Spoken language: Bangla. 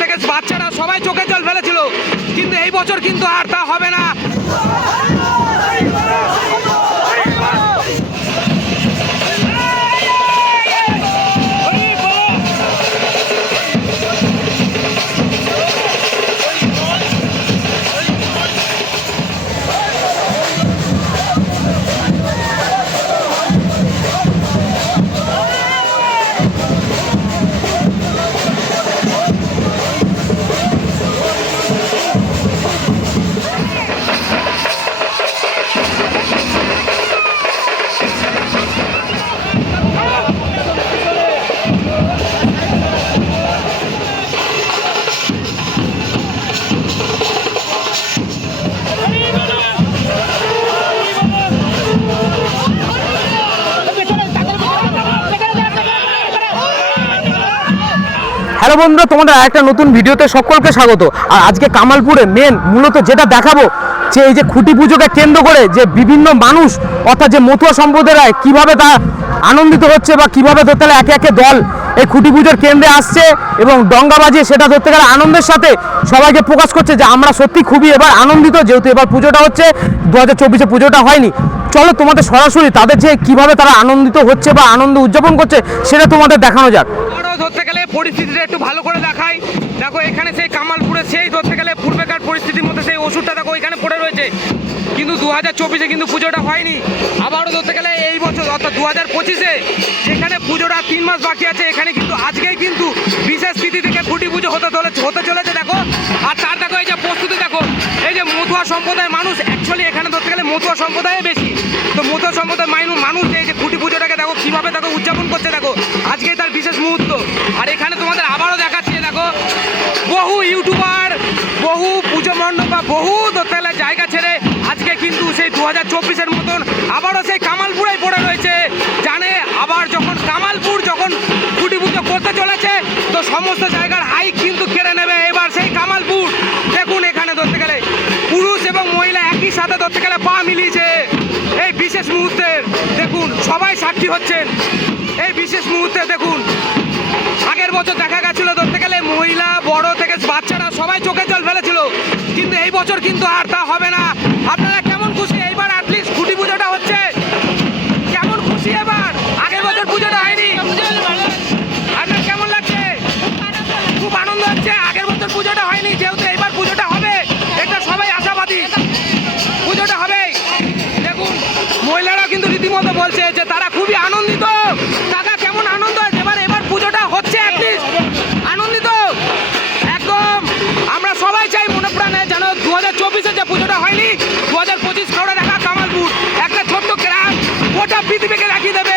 থেকে বাচ্চারা সবাই চোখে জল ফেলেছিল। কিন্তু এই বছর কিন্তু আর তা হবে না। হ্যালো বন্ধুরা, তোমাদের একটা নতুন ভিডিওতে সকলকে স্বাগত। আর আজকে কামালপুরে মেন মূলত যেটা দেখাবো, যে এই যে খুঁটি পুজোকে কেন্দ্র করে যে বিভিন্ন মানুষ, অর্থাৎ যে মতুয়া সম্প্রদায় কীভাবে তা আনন্দিত হচ্ছে বা কীভাবে ধরতে গেলে একে একে দল এই খুঁটি পুজোর কেন্দ্রে আসছে এবং ডঙ্গা বাজিয়ে সেটা ধরতে গেলে আনন্দের সাথে সবাইকে প্রকাশ করছে যে আমরা সত্যি খুবই এবার আনন্দিত, যেহেতু এবার পুজোটা হচ্ছে, দু হাজার চব্বিশে পুজোটা হয়নি। চলো তোমাদের সরাসরি তাদের যে কীভাবে তারা আনন্দিত হচ্ছে বা আনন্দ উদযাপন করছে, সেটা তোমাদের দেখানো যাক। পরিস্থিতিটা একটু ভালো করে দেখাই। দেখো, এখানে সেই কামালপুরে সেই ধরতে গেলে পূর্বেকার পরিস্থিতির মধ্যে সেই ওষুধটা দেখো, এখানে পড়ে রয়েছে। কিন্তু দু হাজার চব্বিশে কিন্তু পুজোটা হয়নি। আবারও ধরতে গেলে এই বছর, অর্থাৎ দু হাজার পঁচিশে যেখানে পুজোটা তিন মাস বাকি আছে, এখানে কিন্তু আজকেই কিন্তু বিশেষ তিথি থেকে খুঁটি পুজো হতে হতে চলেছে, দেখো। আর তার দেখো, এই যে প্রস্তুতি দেখো, এই যে মতুয়া সম্প্রদায়ের মানুষ অ্যাকচুয়ালি এখানে ধরতে গেলে মতুয়া সম্প্রদায় বেশি। তো মতুয়া সম্প্রদায়ের মানুষ এই যে খুঁটি পুজোটাকে দেখো, কীভাবে দেখো উদযাপন করছে, দেখো। আজকে হাজার চব্বিশের মতন আবারও সেই কামালপুরেই পড়ে রয়েছে। জানে আবার যখন কামালপুর যখন খুঁটি পুজো করতে চলেছে, তো সমস্ত জায়গার হাইক কিন্তু কেড়ে নেবে। এবার সেই কামালপুর, দেখুন এখানে ধরতে গেলে পুরুষ এবং মহিলা একই সাথে ধরতে গেলে পা মিলিয়েছে। এই বিশেষ মুহূর্তে দেখুন, সবাই সাক্ষী হচ্ছেন। এই বিশেষ মুহূর্তে দেখুন, আগের বছর দেখা গেছিল ধরতে গেলে মহিলা, বড় থেকে বাচ্চারা সবাই চোখে জল ফেলেছিল। কিন্তু এই বছর কিন্তু আর তা হবে না। আপনারা যে তারা খুবই আনন্দিত। কাকা, কেমন আনন্দ? এবার এবার পুজোটা হচ্ছে আনন্দিত? একদম। আমরা সবাই চাই মনে প্রাণে যেন দু হাজার চব্বিশে যে পুজোটা হয়নি দু হাজার পঁচিশ খড়ে দেখা কামালপুর একটা ছোট্ট গ্রাম গোটা পৃথিবীকে রাখিয়ে দেবে।